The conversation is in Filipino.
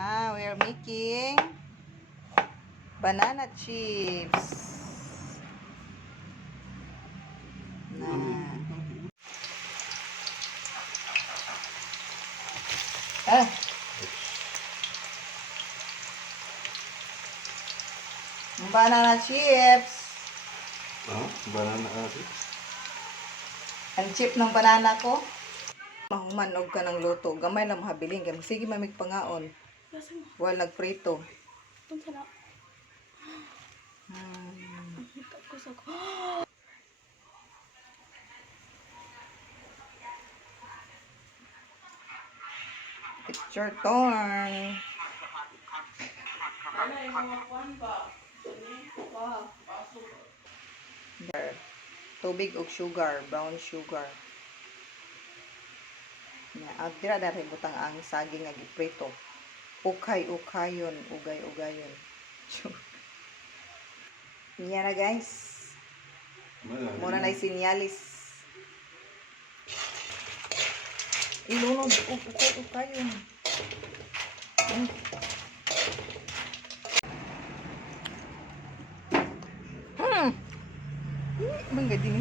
We are making banana chips. Banana chips. Banana chips. Ang chip ng banana ko. Mahumanog ka ng luto. Gamay lang mahabiling. Kaya sige mamig pangaon. Wala nagprito. It's your turn. Tubig o sugar, brown sugar. Dira dahil butang ang saging nga giprito. Ukay-ukayon, ugay-ugayon. Yan na guys. Muna na sinyalis. Ilunod, ukay-ukayon. Bangga din.